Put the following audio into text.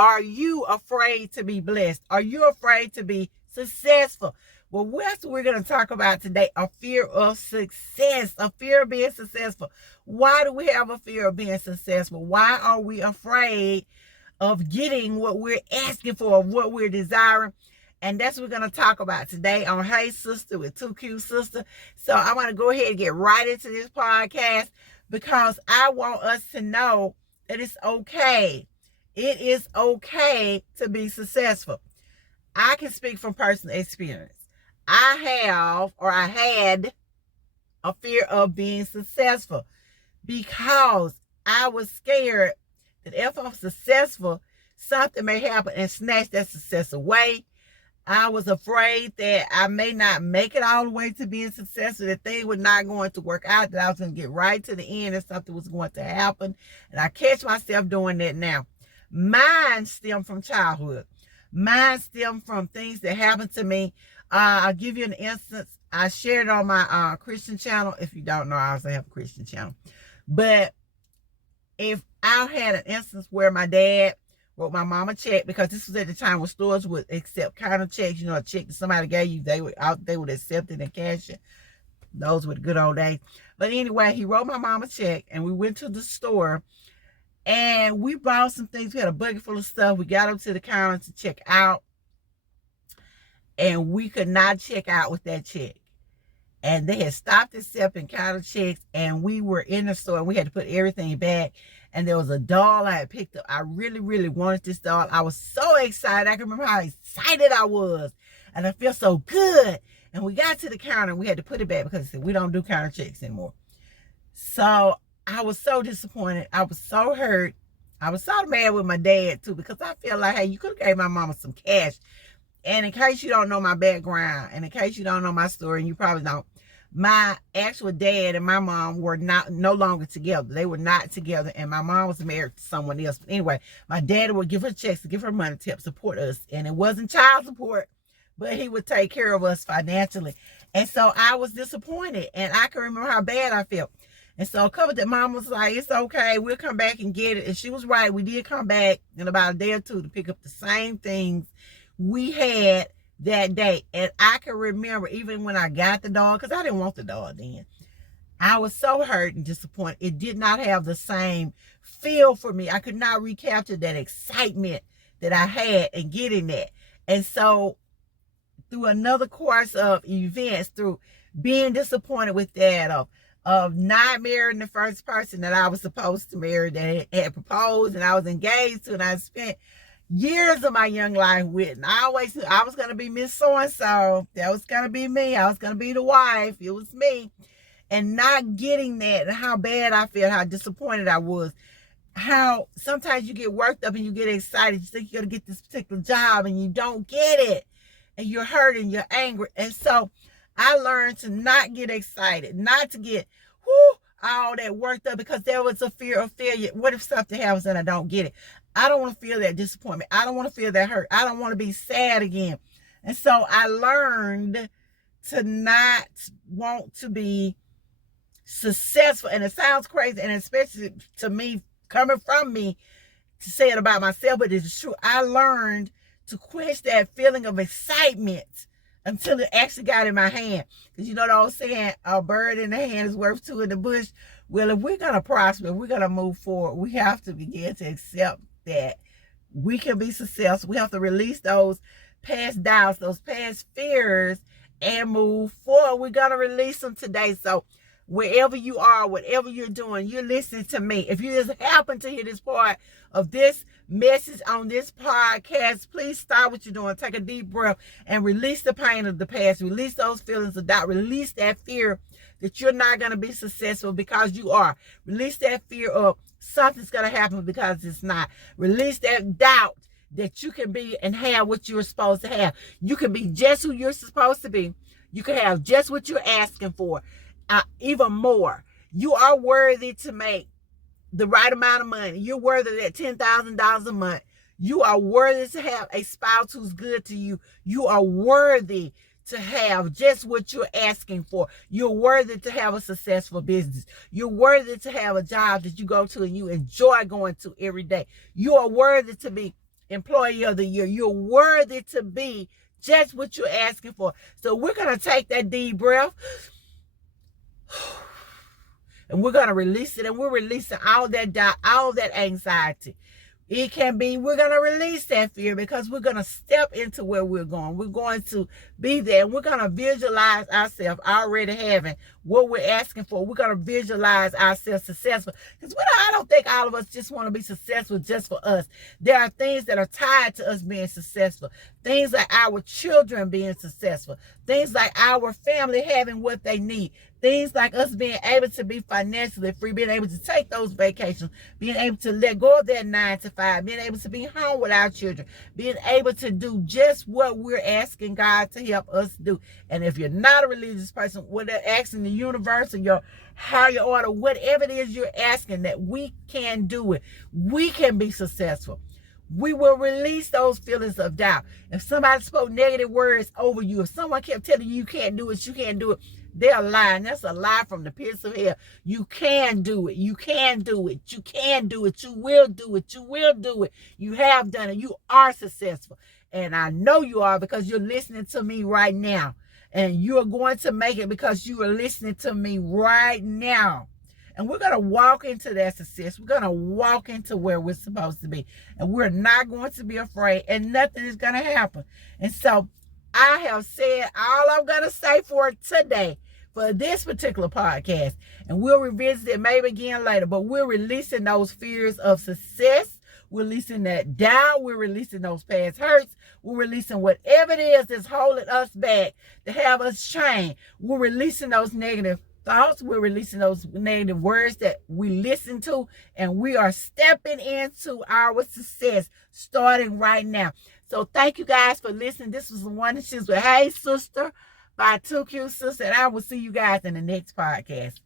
Are you afraid to be blessed? Are you afraid to be successful? Well, that's what we're going to talk about today, a fear of success, a fear of being successful. Why do we have a fear of being successful? Why are we afraid of getting what we're asking for, what we're desiring? And that's what we're going to talk about today on Hey Sister with 2Q Sister. So I'm going to go ahead and get right into this podcast because I want us to know that it's okay. It is okay to be successful. I can speak from personal experience. I had a fear of being successful because I was scared that if I'm successful, something may happen and snatch that success away. I was afraid that I may not make it all the way to being successful, that things were not going to work out, that I was going to get right to the end and something was going to happen. And I catch myself doing that now. Mine stem from childhood. Mine stem from things that happened to me. I'll give you an instance. I shared it on my Christian channel. If you don't know, I also have a Christian channel. But if I had an instance where my dad wrote my mom a check, because this was at the time when stores would accept kind of checks, a check that somebody gave you, they would accept it and cash it. Those were the good old days. But anyway, he wrote my mom a check, and we went to the store, and we bought some things. We had a bucket full of stuff. We got up to the counter to check out, and we could not check out with that check. And they had stopped accepting counter checks, and we were in the store, and we had to put everything back. And there was a doll I had picked up. I really, really wanted this doll. I was so excited. I can remember how excited I was. And I felt so good. And we got to the counter, and we had to put it back because they said, we don't do counter checks anymore. So I was so disappointed. I was so hurt. I was so mad with my dad, too, because I felt like, hey, you could have gave my mama some cash. And in case you don't know my background, and in case you don't know my story, and you probably don't, my actual dad and my mom were no longer together. They were not together, and my mom was married to someone else. But anyway, my dad would give her checks to give her money to help support us. And it wasn't child support, but he would take care of us financially. And so I was disappointed, and I can remember how bad I felt. And so a couple that mom was like, it's okay, we'll come back and get it. And she was right. We did come back in about a day or two to pick up the same things we had that day. And I can remember even when I got the dog, because I didn't want the dog then, I was so hurt and disappointed. It did not have the same feel for me. I could not recapture that excitement that I had in getting that. And so through another course of events, through being disappointed with that, of not marrying the first person that I was supposed to marry, that had proposed and I was engaged to, and I spent years of my young life with, and I always knew I was going to be Miss So-and-so. That was going to be me. I was going to be the wife. It was me. And not getting that, and how bad I felt, how disappointed I was, how sometimes you get worked up and you get excited. You think you're going to get this particular job and you don't get it. And you're hurt and you're angry. And so I learned to not get excited, not to get all that worked up, because there was a fear of failure. What if something happens and I don't get it? I don't want to feel that disappointment. I don't want to feel that hurt. I don't want to be sad again. And so I learned to not want to be successful. And it sounds crazy, and especially to me, coming from me, to say it about myself, but it's true. I learned to quench that feeling of excitement until it actually got in my hand. Because you know the old saying, a bird in the hand is worth two in the bush. Well, if we're going to prosper, if we're going to move forward, we have to begin to accept that we can be successful. We have to release those past doubts, those past fears, and move forward. We're going to release them today. So wherever you are, whatever you're doing, you're listening to me. If you just happen to hear this part of this message on this podcast, please stop what you're doing. Take a deep breath and release the pain of the past. Release those feelings of doubt. Release that fear that you're not going to be successful because you are. Release that fear of something's going to happen because it's not. Release that doubt that you can be and have what you're supposed to have. You can be just who you're supposed to be. You can have just what you're asking for, even more. You are worthy to make the right amount of money. You're worthy of that $10,000 a month. You are worthy to have a spouse who's good to you. You are worthy to have just what you're asking for. You're worthy to have a successful business. You're worthy to have a job that you go to and you enjoy going to every day. You are worthy to be employee of the year. You're worthy to be just what you're asking for. So we're going to take that deep breath and we're going to release it, and we're releasing all that doubt, all that anxiety. It can be, we're going to release that fear because we're going to step into where we're going. We're going to be there. We're going to visualize ourselves already having what we're asking for. We're going to visualize ourselves successful. Because I don't think all of us just want to be successful just for us. There are things that are tied to us being successful. Things like our children being successful. Things like our family having what they need. Things like us being able to be financially free, being able to take those vacations, being able to let go of that 9 to 5, being able to be home with our children, being able to do just what we're asking God to help us do. And if you're not a religious person, what they're asking the universe or your higher order, whatever it is you're asking, that we can do it. We can be successful. We will release those feelings of doubt. If somebody spoke negative words over you, if someone kept telling you you can't do it, you can't do it, they're lying. That's a lie from the pits of hell. You can do it. You can do it. You can do it. You will do it. You will do it. You have done it. You are successful. And I know you are because you're listening to me right now. And you're going to make it because you are listening to me right now. And we're going to walk into that success. We're going to walk into where we're supposed to be. And we're not going to be afraid. And nothing is going to happen. And so I have said all I'm going to say for today, for this particular podcast. And we'll revisit it maybe again later. But we're releasing those fears of success. We're releasing that doubt. We're releasing those past hurts. We're releasing whatever it is that's holding us back to have us change. We're releasing those negative thoughts. We're releasing those negative words that we listen to. And we are stepping into our success starting right now. So thank you guys for listening. This was LaWanda Shields with Hey Sister by 2Q Sister. And I will see you guys in the next podcast.